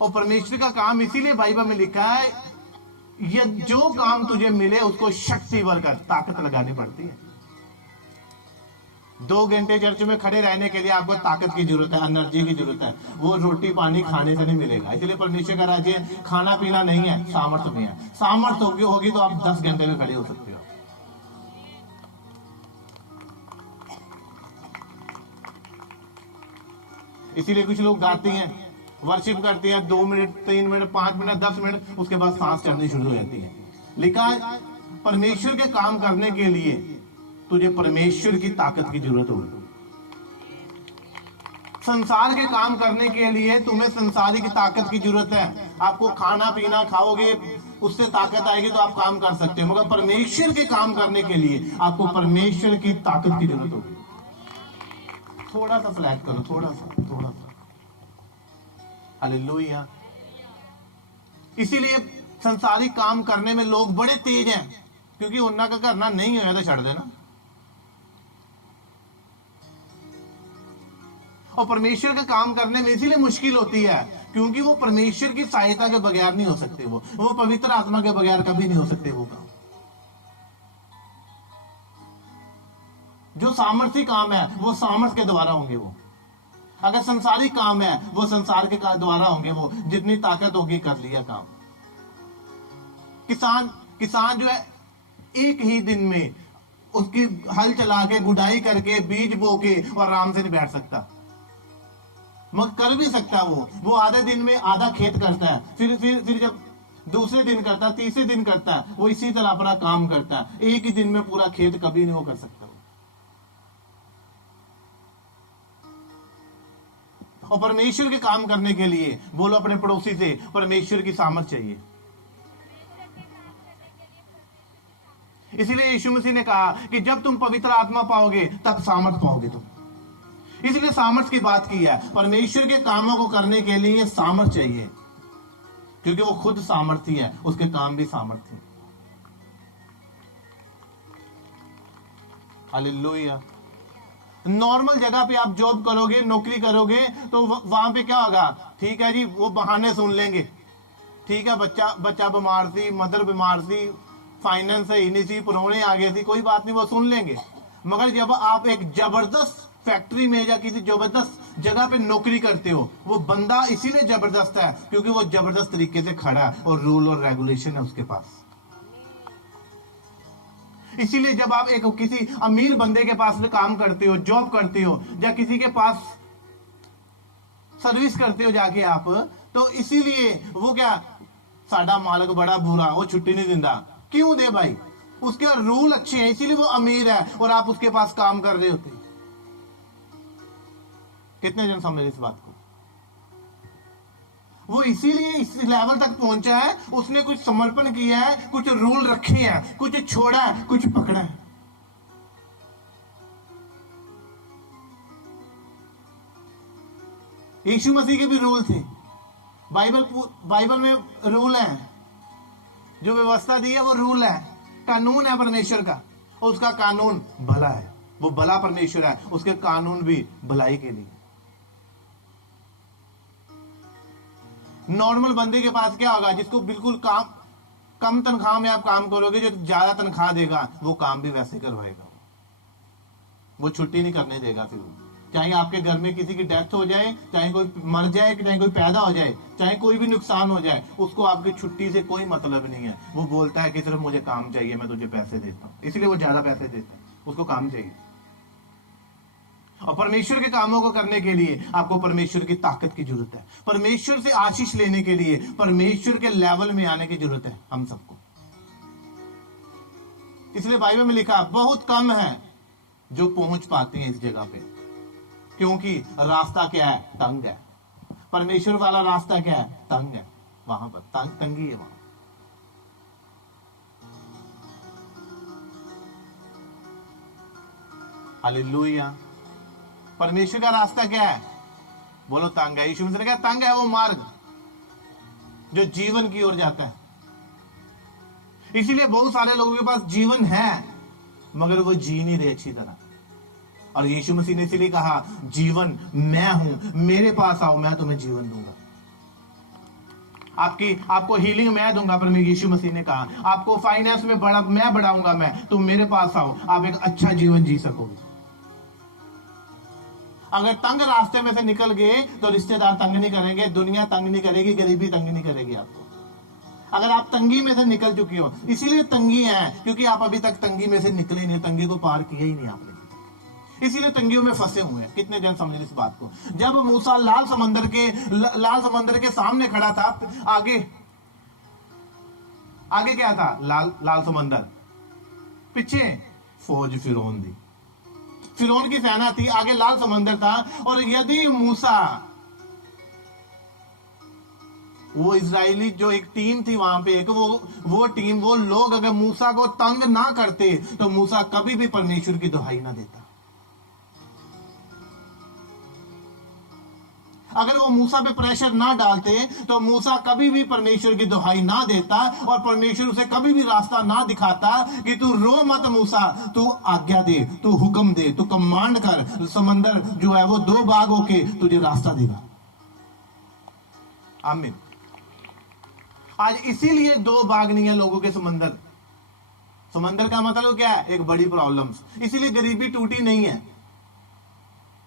और परमेश्वर का काम इसीलिए बाइबल में लिखा है, ये जो काम तुझे मिले उसको शक्ति कर, ताकत लगानी पड़ती है। 2 घंटे चर्च में खड़े रहने के लिए आपको ताकत की जरूरत है, एनर्जी की जरूरत है। वो रोटी पानी खाने से नहीं मिलेगा। इसलिए परमेश्वर का राज्य खाना पीना नहीं है, सामर्थ्य में है। सामर्थ्य होगी तो आप 10 घंटे में खड़े हो सकते हो। इसीलिए कुछ लोग गाते हैं, वर्शिप करते हैं, 2 मिनट 3 मिनट 5 मिनट 10 मिनट, उसके बाद सांस चढ़नी शुरू हो जाती है। लेकिन परमेश्वर के काम करने के लिए तुझे परमेश्वर की ताकत की जरूरत होगी। संसार के काम करने के लिए तुम्हें संसारी की ताकत की जरूरत है। आपको खाना पीना खाओगे, उससे ताकत आएगी तो आप काम कर सकते हो, मगर परमेश्वर के काम करने के लिए आपको परमेश्वर की ताकत की जरूरत होगी। थोड़ा सा फ्लैट करो, थोड़ा सा। हालेलुया। इसीलिए संसारी काम करने में लोग बड़े तेज हैं, क्योंकि उन्ना का करना नहीं होया तो छड़ देना। और परमेश्वर का काम करने में इसीलिए मुश्किल होती है, क्योंकि वो परमेश्वर की सहायता के बगैर नहीं हो सकते। वो पवित्र आत्मा के बगैर कभी नहीं हो सकते वो काम। जो सामर्थ्य काम है वो सामर्थ्य के द्वारा होंगे। वो अगर संसारिक काम है वो संसार के द्वारा होंगे। वो जितनी ताकत होगी कर लिया काम। किसान जो है एक ही दिन में उसकी हल चला के, गुडाई करके, बीज बो के और आराम से नहीं बैठ सकता, मगर कर भी सकता। वो आधे दिन में आधा खेत करता है, फिर जब दूसरे दिन करता है, तीसरे दिन करता है, वो इसी तरह अपना काम करता है। एक ही दिन में पूरा खेत कभी नहीं वो कर सकता। और परमेश्वर के काम करने के लिए बोलो अपने पड़ोसी से, परमेश्वर की सामर्थ चाहिए। इसलिए यीशु मसीह ने कहा कि जब तुम पवित्र आत्मा पाओगे तब सामर्थ पाओगे तुम। इसलिए सामर्थ की बात की है। परमेश्वर के कामों को करने के लिए सामर्थ चाहिए, क्योंकि वो खुद सामर्थी है, उसके काम भी सामर्थी। हालेलुया। नॉर्मल जगह पे आप जॉब करोगे, नौकरी करोगे, तो वहां पे क्या होगा? ठीक है जी, वो बहाने सुन लेंगे। ठीक है, बच्चा बीमार थी, मदर बीमार थी, फाइनेंस ही नहीं थी, पुराने आ गए थी, कोई बात नहीं, वो सुन लेंगे। मगर जब आप एक जबरदस्त फैक्ट्री में या किसी जबरदस्त जगह पे नौकरी करते हो, वो बंदा इसीलिए जबरदस्त है क्योंकि वो जबरदस्त तरीके से खड़ा है और रूल और रेगुलेशन है उसके पास। इसीलिए जब आप एक किसी अमीर बंदे के पास में काम करते हो, जॉब करते हो, या किसी के पास सर्विस करते हो जाके आप, तो इसीलिए वो क्या, साडा मालिक बड़ा बुरा, वो छुट्टी नहीं देता। क्यों दे भाई? उसके रूल अच्छे हैं, इसीलिए वो अमीर है और आप उसके पास काम कर रहे होते। कितने जन समझे इस बात को? वो इसीलिए इस लेवल तक पहुंचा है, उसने कुछ समर्पण किया है, कुछ रूल रखे हैं, कुछ छोड़ा है, कुछ पकड़ा है। यीशु मसीह के भी रूल थे। बाइबल में रूल है, जो व्यवस्था दी है वो रूल है, कानून है परमेश्वर का, और उसका कानून भला है। वो भला परमेश्वर है, उसके कानून भी भलाई के लिए। नॉर्मल बंदे के पास क्या होगा? जिसको बिल्कुल कम तनख्वाह में आप काम करोगे, जो ज्यादा तनख्वाह देगा वो काम भी वैसे करवाएगा, वो छुट्टी नहीं करने देगा। फिर चाहे आपके घर में किसी की डेथ हो जाए, चाहे कोई मर जाए, चाहे कोई पैदा हो जाए, चाहे कोई भी नुकसान हो जाए, उसको आपकी छुट्टी से कोई मतलब नहीं है। वो बोलता है कि सिर्फ मुझे काम चाहिए, मैं तुझे पैसे देता हूँ, इसलिए वो ज्यादा पैसे देता है, उसको काम चाहिए। और परमेश्वर के कामों को करने के लिए आपको परमेश्वर की ताकत की जरूरत है। परमेश्वर से आशीष लेने के लिए परमेश्वर के लेवल में आने की जरूरत है हम सबको। इसलिए बाइबल में लिखा, बहुत कम है जो पहुंच पाते हैं इस जगह पे, क्योंकि रास्ता क्या है? तंग है। परमेश्वर वाला रास्ता क्या है? तंग है। वहां पर तंगी है वहां। हालेलुया। परमेश्वर का रास्ता क्या है? बोलो तंग है। यीशु मसीह ने कहा तंग है वो मार्ग जो जीवन की ओर जाता है। इसीलिए बहुत सारे लोगों के पास जीवन है मगर वो जी नहीं रहे अच्छी तरह। और यीशु मसीह ने इसीलिए कहा जीवन मैं हूं, मेरे पास आओ, मैं तुम्हें जीवन दूंगा। आपको हीलिंग मैं दूंगा, पर यीशु मसीह ने कहा आपको फाइनेंस में मैं बढ़ाऊंगा, मैं तुम मेरे पास आओ, आप एक अच्छा जीवन जी सकोगे। अगर तंग रास्ते में से निकल गए तो रिश्तेदार तंग नहीं करेंगे, दुनिया तंग नहीं करेगी, गरीबी तंग नहीं करेगी आपको। अगर आप तंगी में से निकल चुकी हो, इसीलिए तंगी है क्योंकि आप अभी तक तंगी में से निकले नहीं, तंगी को पार किया ही नहीं आपने, इसीलिए तंगियों में फंसे हुए हैं। कितने जन समझे इस बात को? जब मूसा लाल समंदर के सामने खड़ा था, आगे आगे क्या था? लाल समंदर, पीछे फौज फिरौन दी, फिरौन की सेना थी, आगे लाल समंदर था। और यदि मूसा, वो इजरायली जो एक टीम थी वहां पे, एक वो टीम, वो लोग अगर मूसा को तंग ना करते तो मूसा कभी भी परमेश्वर की दुहाई ना देता। अगर वो मूसा पे प्रेशर ना डालते तो मूसा कभी भी परमेश्वर की दुहाई ना देता, और परमेश्वर उसे कभी भी रास्ता ना दिखाता कि तू रो मत मूसा, तू आज्ञा दे, तू हुक्म दे, तू कमांड कर, समंदर जो है वो दो भाग होके तुझे रास्ता देगा। आमीन। आज इसीलिए दो भाग नहीं है लोगों के समंदर। समंदर का मतलब क्या है? एक बड़ी प्रॉब्लम। इसीलिए गरीबी टूटी नहीं है,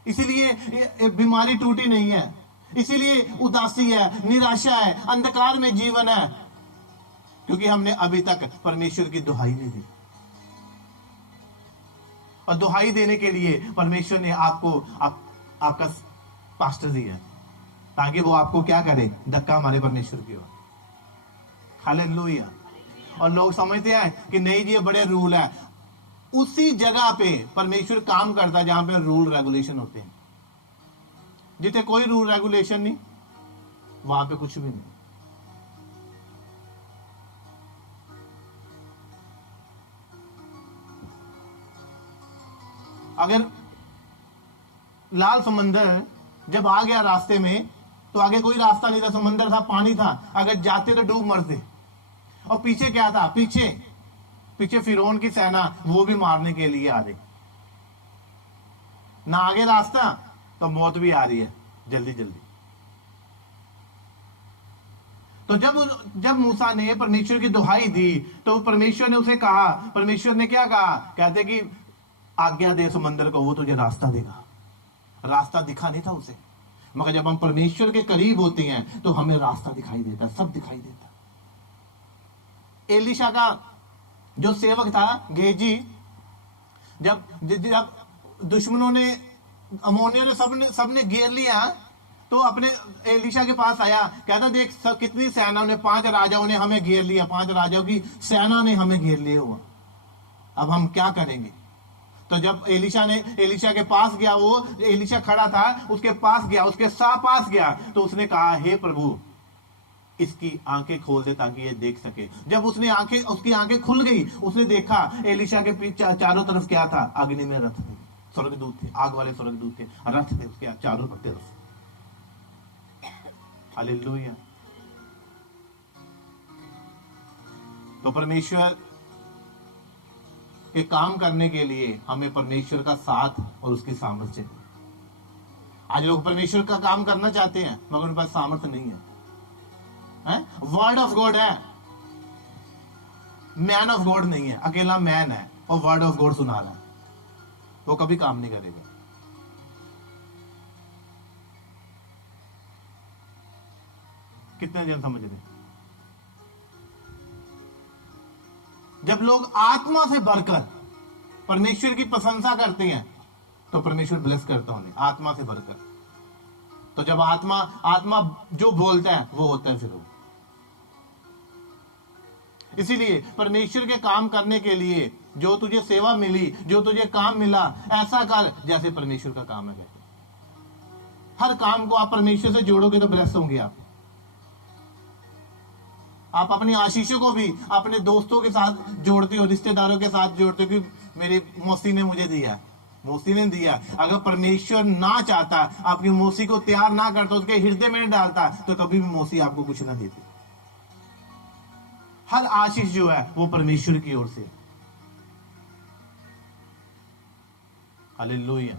इसीलिए बीमारी टूटी नहीं है, इसीलिए उदासी है, निराशा है, अंधकार में जीवन है, क्योंकि हमने अभी तक परमेश्वर की दुहाई नहीं दी। और दुहाई देने के लिए परमेश्वर ने आपका पास्टर दिया है, ताकि वो आपको क्या करे? धक्का मारे परमेश्वर की ओर। हालेलुया। और लोग समझते हैं कि नहीं जी ये बड़े रूल है। उसी जगह पे परमेश्वर काम करता है जहां पे रूल रेगुलेशन होते हैं। जिथे कोई रूल रेगुलेशन नहीं, वहां पे कुछ भी नहीं। अगर लाल समंदर जब आ गया रास्ते में, तो आगे कोई रास्ता नहीं था, समंदर था, पानी था, अगर जाते तो डूब मरते। और पीछे क्या था? पीछे फिरौन की सेना, वो भी मारने के लिए आ रही। ना आगे रास्ता तो मौत भी आ रही है जल्दी जल्दी। तो जब मूसा ने परमेश्वर की दुहाई दी तो परमेश्वर ने उसे कहा, परमेश्वर ने क्या कहा? कहते कि आज्ञा दे समंदर को, वो तुझे रास्ता देगा। रास्ता दिखा नहीं था उसे, मगर जब हम परमेश्वर के करीब होते हैं तो हमें रास्ता दिखाई देता है, सब दिखाई देता है। एलिशा का जो सेवक था गेजी, जब दुश्मनों ने, अमोनियों ने सबने घेर लिया, तो अपने एलिशा के पास आया, कहता देख कितनी सेना ने, 5 राजाओं ने हमें घेर लिया, 5 राजाओं की सेना ने हमें घेर लिया हुआ, अब हम क्या करेंगे? तो जब एलिशा के पास गया, वो एलिशा खड़ा था, उसके पास गया, उसके पास गया, तो उसने कहा हे प्रभु इसकी आंखें खोल दे ताकि ये देख सके। जब उसकी आंखें खुल गई, उसने देखा एलिशा के पीछे चारों तरफ क्या था? अग्नि में रथ थे, स्वर्गदूत थे, आग वाले स्वर्गदूत थे, रथ थे उसके चारों तरफ। हालेलुया। तो परमेश्वर के काम करने के लिए हमें परमेश्वर का साथ और उसकी सामर्थ्य चाहिए। आज लोग परमेश्वर का काम करना चाहते हैं मगर उनके पास सामर्थ्य नहीं है। वर्ड ऑफ गॉड है, मैन ऑफ गॉड नहीं है, अकेला मैन है और वर्ड ऑफ गॉड सुना रहा है, वो कभी काम नहीं करेगा। कितने जन समझ रहे? जब लोग आत्मा से भरकर परमेश्वर की प्रशंसा करते हैं तो परमेश्वर ब्लेस करता उन्हें, आत्मा से भरकर। तो जब आत्मा जो बोलता है वो होता है फिर वो। इसीलिए परमेश्वर के काम करने के लिए जो तुझे सेवा मिली, जो तुझे काम मिला, ऐसा कर जैसे परमेश्वर का काम है। हर काम को आप परमेश्वर से जोड़ोगे तो ब्लेस होंगे आप अपनी आशीषों को भी अपने दोस्तों के साथ जोड़ते हो, रिश्तेदारों के साथ जोड़ते हो कि मेरी मौसी ने मुझे दिया, मौसी ने दिया। अगर परमेश्वर ना चाहता, आपकी मौसी को तैयार ना करता, उसके हृदय में डालता, तो कभी भी मौसी आपको कुछ ना देती। हर आशीष जो है वो परमेश्वर की ओर से। हालेलुया।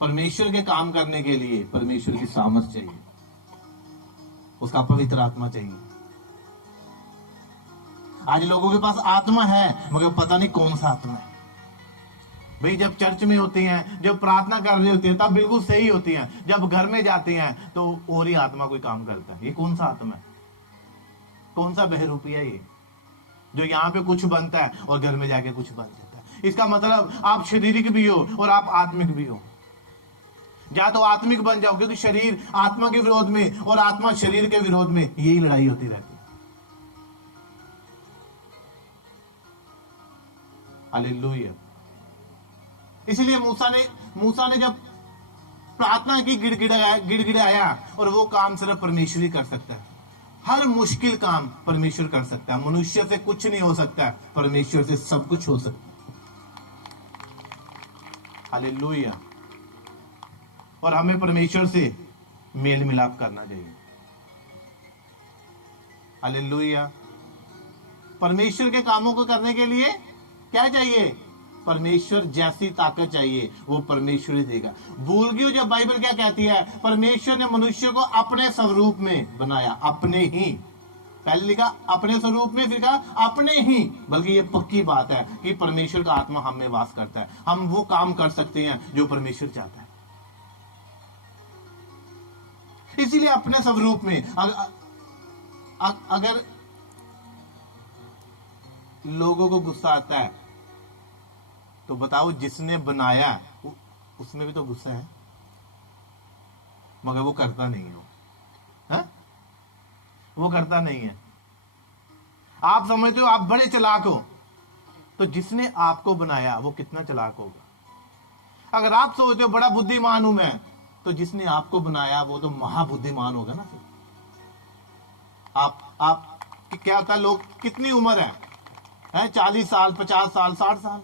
परमेश्वर के काम करने के लिए परमेश्वर की सामर्थ चाहिए, उसका पवित्र आत्मा चाहिए। आज लोगों के पास आत्मा है मगर पता नहीं कौन सा आत्मा है। भाई जब चर्च में होती हैं, जब प्रार्थना कर रही होती है तब बिल्कुल सही होती हैं, जब घर में जाती हैं तो और ही आत्मा कोई काम करता है। ये कौन सा आत्मा है? कौन सा बहरूपिया ये जो यहाँ पे कुछ बनता है और घर में जाके कुछ बन जाता है? इसका मतलब आप शारीरिक भी हो और आप आत्मिक भी हो। या तो आत्मिक बन जाओ, क्योंकि शरीर आत्मा के विरोध में और आत्मा शरीर के विरोध में यही लड़ाई होती रहती है। हालेलुया। इसलिए मूसा ने जब प्रार्थना की, गिड़गिड़ाया, और वो काम सिर्फ परमेश्वर ही कर सकता है। हर मुश्किल काम परमेश्वर कर सकता है। मनुष्य से कुछ नहीं हो सकता, परमेश्वर से सब कुछ हो सकता है। हालेलुया। और हमें परमेश्वर से मेल मिलाप करना चाहिए। हालेलुया। परमेश्वर के कामों को करने के लिए क्या चाहिए? परमेश्वर जैसी ताकत चाहिए वो परमेश्वर ही देगा। भूल गई जब बाइबल क्या कहती है? परमेश्वर ने मनुष्य को अपने स्वरूप में बनाया, अपने ही। पहले लिखा अपने स्वरूप में, फिर कहा अपने ही। बल्कि ये पक्की बात है कि परमेश्वर का आत्मा हम में वास करता है। हम वो काम कर सकते हैं जो परमेश्वर चाहता है। इसीलिए अपने स्वरूप में अगर लोगों को गुस्सा आता है तो बताओ, जिसने बनाया उसमें भी तो गुस्सा है, मगर वो करता नहीं है। वो करता नहीं है। आप समझते हो आप बड़े चालाक हो, तो जिसने आपको बनाया वो कितना चालाक होगा। अगर आप सोचते हो बड़ा बुद्धिमान हूं मैं, तो जिसने आपको बनाया वो तो महाबुद्धिमान होगा ना। फिर आप क्या होता है, लोग कितनी उम्र है 40 साल, 50 साल, 60 साल,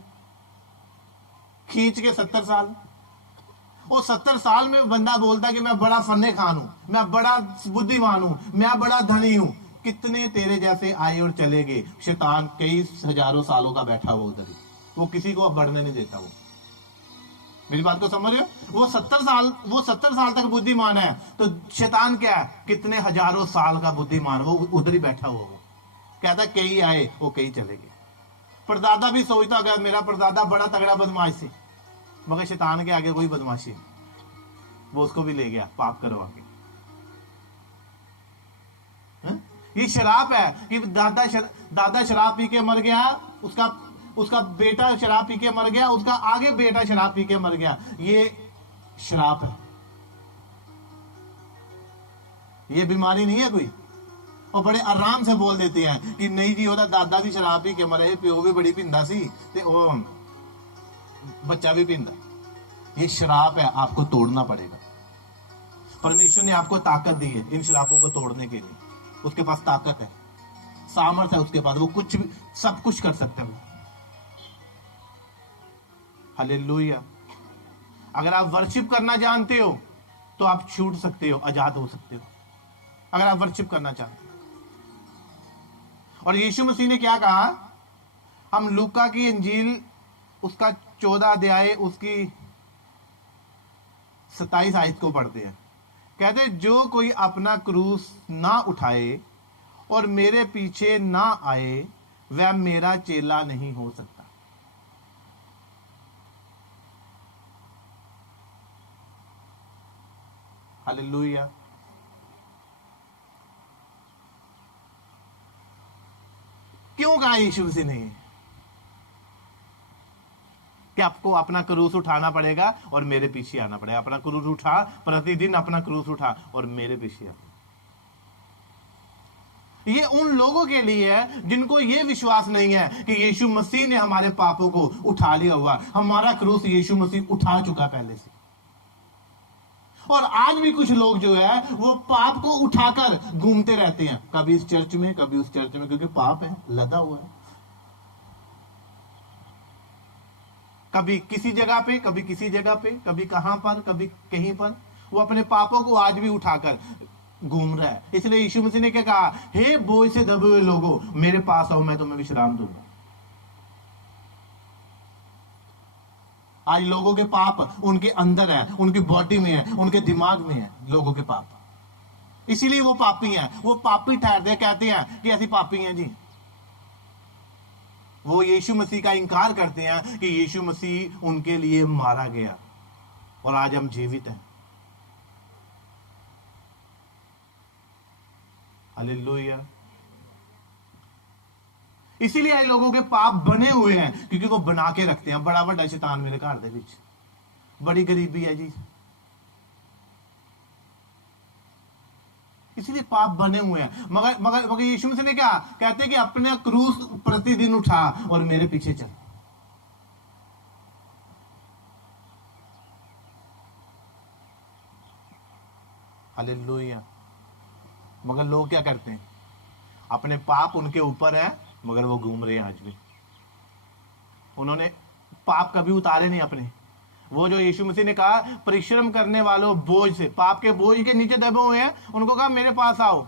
खींच के 70 साल। वो 70 साल में बंदा बोलता है कि मैं बड़ा फन्ने खान हूं, मैं बड़ा बुद्धिमान हूं, मैं बड़ा धनी हूं। कितने तेरे जैसे आए और चले गए। शैतान कई हजारों सालों का बैठा हुआ उधर ही, वो किसी को बढ़ने नहीं देता। वो मेरी बात को समझ रहे हो? वो 70 साल तक बुद्धिमान है, तो शैतान क्या है? कितने हजारों साल का बुद्धिमान, वो उधर ही बैठा हुआ। वो कहता कई आए वो कई चले गए। परदादा भी सोचता गया मेरा परदादा बड़ा तगड़ा बदमाश थी, मगर शैतान के आगे कोई बदमाशी नहीं, वो उसको भी ले गया पाप करवा के। ये शराब है कि दादा शराब पी के मर गया, उसका बेटा शराब पी के मर गया, उसका आगे बेटा शराब पी के मर गया। ये शराब है, ये बीमारी नहीं है कोई। और बड़े आराम से बोल देते हैं कि नहीं जी ਉਹਦਾ दादा भी शराब पी के मरे, प्यो भी बड़ी पींदा सी ते ओ बच्चा भी पींदा। ये शराब है, आपको तोड़ना पड़ेगा। परमेश्वर ने आपको ताकत दी है इन शराबों को तोड़ने के लिए। उसके पास ताकत है, सामर्थ्य है उसके पास, वो कुछ भी सब कुछ कर सकता है। हालेलुया। अगर आप वर्शिप करना जानते हो तो आप छूट सकते हो, आजाद हो सकते हो, अगर आप वर्शिप करना चाहते हो। और यीशु मसीह ने क्या कहा? हम लूका की इंजील उसका 14 अध्याय उसकी 27 आयत को पढ़ते हैं। कहते जो कोई अपना क्रूस ना उठाए और मेरे पीछे ना आए वह मेरा चेला नहीं हो सकता। हालेलुया। क्यों कहा यीशु मसीह ने कि आपको अपना क्रूस उठाना पड़ेगा और मेरे पीछे आना पड़ेगा? अपना क्रूस उठा, प्रतिदिन अपना क्रूस उठा और मेरे पीछे आ। ये उन लोगों के लिए है जिनको ये विश्वास नहीं है कि यीशु मसीह ने हमारे पापों को उठा लिया हुआ। हमारा क्रूस यीशु मसीह उठा चुका पहले से। और आज भी कुछ लोग जो है वो पाप को उठाकर घूमते रहते हैं, कभी इस चर्च में कभी उस चर्च में, क्योंकि पाप है, लदा हुआ है। कभी किसी जगह पे, कभी किसी जगह पे, कभी कहां पर, कभी कहीं पर, वो अपने पापों को आज भी उठाकर घूम रहा है। इसलिए यीशु मसीह ने क्या कहा? हे बोझ से दबे हुए लोगों, मेरे पास आओ, मैं तुम्हें विश्राम दूंगा। आज लोगों के पाप उनके अंदर है, उनकी बॉडी में है, उनके दिमाग में है लोगों के पाप, इसीलिए वो पापी हैं। वो पापी ठहरते हैं, कहते हैं कि ऐसी पापी हैं जी। वो यीशु मसीह का इनकार करते हैं कि यीशु मसीह उनके लिए मारा गया और आज हम जीवित हैं। हालेलुया। इसीलिए आज लोगों के पाप बने हुए हैं, क्योंकि वो बना के रखते हैं। बड़ा बड़ा शैतान मेरे घर दे विच, बड़ी गरीबी है जी, इसलिए पाप बने हुए हैं। मगर मगर मगर यीशु मसीह ने क्या कहते हैं कि अपने क्रूस प्रतिदिन उठा और मेरे पीछे चल। हालेलुया। मगर लोग क्या करते हैं, अपने पाप उनके ऊपर है मगर वो घूम रहे हैं आज भी। उन्होंने पाप कभी उतारे नहीं अपने। वो जो यीशु मसीह ने कहा परिश्रम करने वालों बोझ से, पाप के बोझ के नीचे दबे हुए हैं, उनको कहा मेरे पास आओ,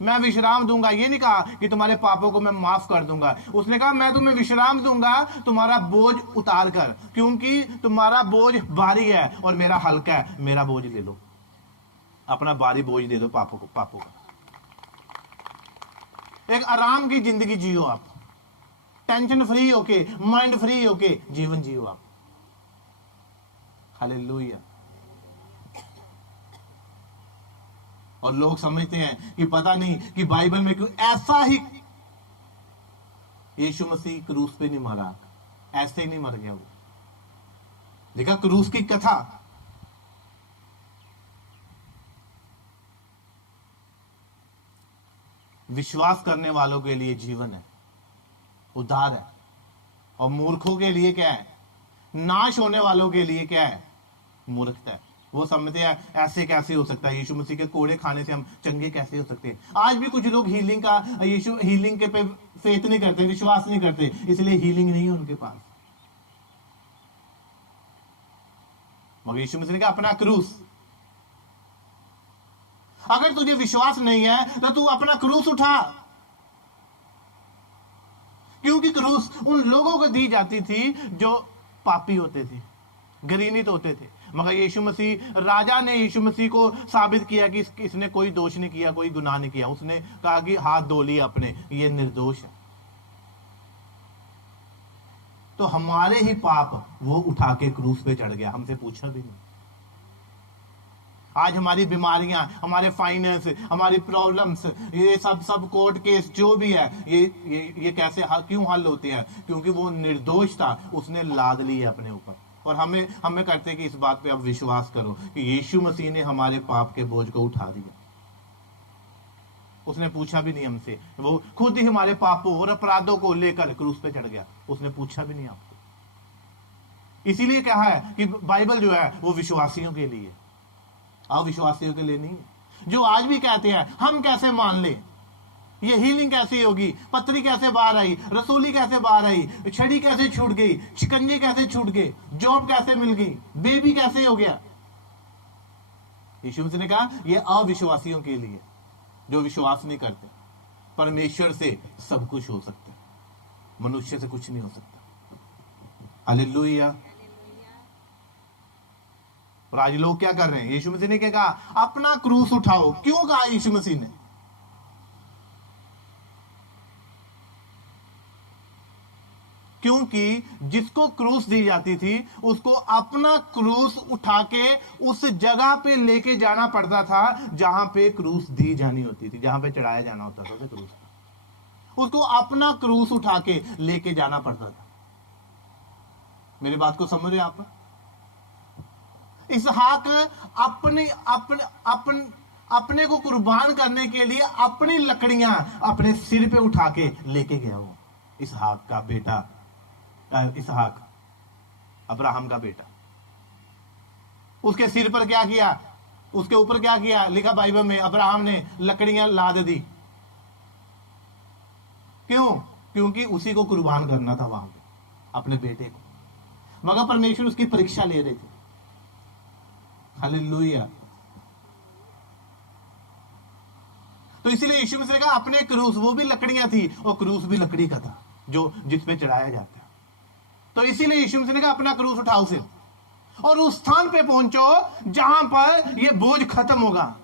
मैं विश्राम दूंगा। ये नहीं कहा कि तुम्हारे पापों को मैं माफ कर दूंगा, उसने कहा मैं तुम्हें विश्राम दूंगा तुम्हारा बोझ उतार कर, क्योंकि तुम्हारा बोझ भारी है और मेरा हल्का है। मेरा बोझ ले लो, अपना भारी बोझ दे दो पापों का। एक आराम की जिंदगी जियो आप, टेंशन फ्री होके, माइंड फ्री होके जीवन जियो आप। हालेलुया। और लोग समझते हैं कि पता नहीं कि बाइबल में क्यों ऐसा ही यीशु मसीह क्रूस पे नहीं मरा, ऐसे ही नहीं मर गया वो। देखा क्रूस की कथा, विश्वास करने वालों के लिए जीवन है, उद्धार है, और मूर्खों के लिए क्या है, नाश होने वालों के लिए क्या है, मूर्खता है। वो समझते हैं ऐसे कैसे हो सकता है, यीशु मसीह के कोड़े खाने से हम चंगे कैसे हो सकते हैं। आज भी कुछ लोग हीलिंग के पे फेथ नहीं करते, विश्वास नहीं करते, इसलिए हीलिंग नहीं है उनके पास। मगर यीशु मसीह ने कहा अपना क्रूस, अगर तुझे विश्वास नहीं है तो तू अपना क्रूस उठा, क्योंकि क्रूस उन लोगों को दी जाती थी जो पापी होते थे, घृणित होते थे। मगर यीशु मसीह, राजा ने यीशु मसीह को साबित किया कि इसने कोई दोष नहीं किया, कोई गुनाह नहीं किया। उसने कहा कि हाथ धो लिए अपने, ये निर्दोष है। तो हमारे ही पाप वो उठा के क्रूस पे चढ़ गया, हमसे पूछा भी नहीं। आज हमारी बीमारियां, हमारे फाइनेंस, हमारी प्रॉब्लम्स, ये सब कोर्ट केस जो भी है, ये कैसे क्यों हल होते हैं, क्योंकि वो निर्दोष था, उसने लाद लिया अपने ऊपर। और हमें करते कि इस बात पे अब विश्वास करो कि यीशु मसीह ने हमारे पाप के बोझ को उठा दिया। उसने पूछा भी नहीं हमसे, वो खुद ही हमारे पापों और अपराधों को लेकर क्रूस पे चढ़ गया, उसने पूछा भी नहीं आपको। इसीलिए कहा है कि बाइबल जो है वो विश्वासियों के लिए, अविश्वासियों के लिए नहीं। जो आज भी कहते हैं हम कैसे मान ले, ये हीलिंग कैसे होगी, पत्री कैसे बाहर आई, रसूली कैसे बाहर आई, छड़ी कैसे छूट गई, शिकंजे कैसे छूट गए, जॉब कैसे मिल गई, बेबी कैसे हो गया। यीशु मसीह ने कहा ये अविश्वासियों के लिए, जो विश्वास नहीं करते। परमेश्वर से सब कुछ हो सकता है, मनुष्य से कुछ नहीं हो सकता। हालेलुया। और आज लोग क्या कर रहे हैं, यीशु मसीह ने क्या कहा अपना क्रूस उठाओ। क्यों कहा यीशु मसीह ने? क्योंकि जिसको क्रूस दी जाती थी उसको अपना क्रूस उठा के उस जगह पे लेके जाना पड़ता था जहां पे क्रूस दी जानी होती थी, जहां पे चढ़ाया जाना होता था उसे क्रूस, उसको अपना क्रूस उठा के लेके जाना पड़ता था। मेरी बात को समझ रहे आप? इसहाक अपने को कुर्बान करने के लिए अपनी लकड़ियां अपने सिर पे उठा के लेके गया। वो इसहाक का बेटा, इसहाक अब्राहम का बेटा, उसके सिर पर क्या किया, उसके ऊपर क्या किया, लिखा बाइबल में अब्राहम ने लकड़ियां लाद दी। क्यों? क्योंकि उसी को कुर्बान करना था वहां पे, अपने बेटे को। मगर परमेश्वर उसकी परीक्षा ले रहे थे। हालेलुया। तो इसीलिए यीशु मसीह ने कहा अपने क्रूस, वो भी लकड़ियां थी और क्रूस भी लकड़ी का था जो जिस पे चढ़ाया जाता है। तो इसीलिए यीशु मसीह ने कहा अपना क्रूस उठाओ सिर्फ, और उस स्थान पे पहुंचो जहां पर ये बोझ खत्म होगा।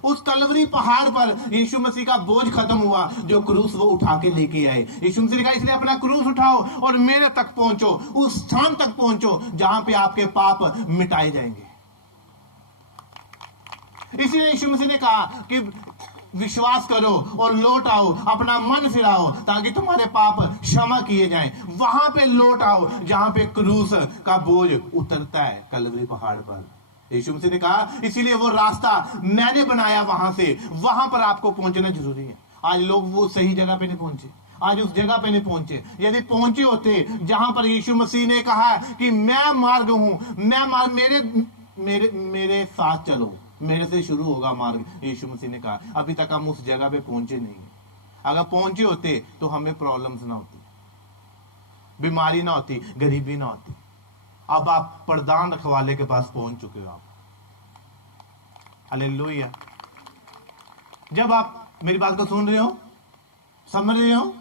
उस कलवरी पहाड़ पर यीशु मसीह का बोझ खत्म हुआ, जो क्रूस वो उठा के लेके आए। यीशु मसीह ने कहा इसलिए अपना क्रूस उठाओ और मेरे तक पहुंचो, उस स्थान तक पहुंचो जहां पे आपके पाप मिटाए जाएंगे। इसीलिए यीशु मसीह ने कहा कि विश्वास करो और लौट आओ, अपना मन फिराओ ताकि तुम्हारे पाप क्षमा किए जाएं। वहां पे लौट आओ जहां पे क्रूस का बोझ उतरता है कलवरी पहाड़ पर। यीशु मसीह ने कहा इसीलिए वो रास्ता मैंने बनाया, वहां से वहां पर आपको पहुंचना जरूरी है। आज लोग वो सही जगह पे नहीं पहुंचे, आज उस जगह पे नहीं पहुंचे। यदि पहुंचे होते जहां पर यीशु मसीह ने कहा कि मैं मार्ग हूं, मेरे साथ चलो, मेरे से शुरू होगा मार्ग, यीशु मसीह ने कहा, अभी तक हम उस जगह पे पहुंचे नहीं। अगर पहुंचे होते तो हमें प्रॉब्लम्स ना होती, बीमारी ना होती, गरीबी ना होती। अब आप प्रधान रखवाले के पास पहुंच चुके हो। आप हालेलुया। जब आप मेरी बात को सुन रहे हो, समझ रहे हो,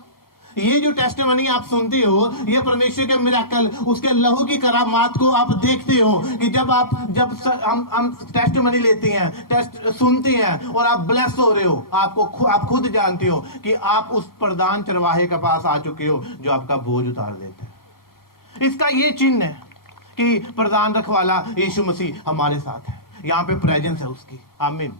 ये जो टेस्टिमनी आप सुनते हो, ये परमेश्वर के मिरेकल, उसके लहू की करामात को आप देखते हो कि जब हम टेस्टिमनी लेते हैं, टेस्ट सुनते हैं और आप ब्लेस हो रहे हो, आप खुद जानते हो कि आप उस प्रधान चरवाहे के पास आ चुके हो जो आपका बोझ उतार देते हैं। इसका ये चिन्ह है कि प्रधान रखवाला यीशु मसीह हमारे साथ है, यहाँ पे प्रेजेंस है उसकी। आमीन।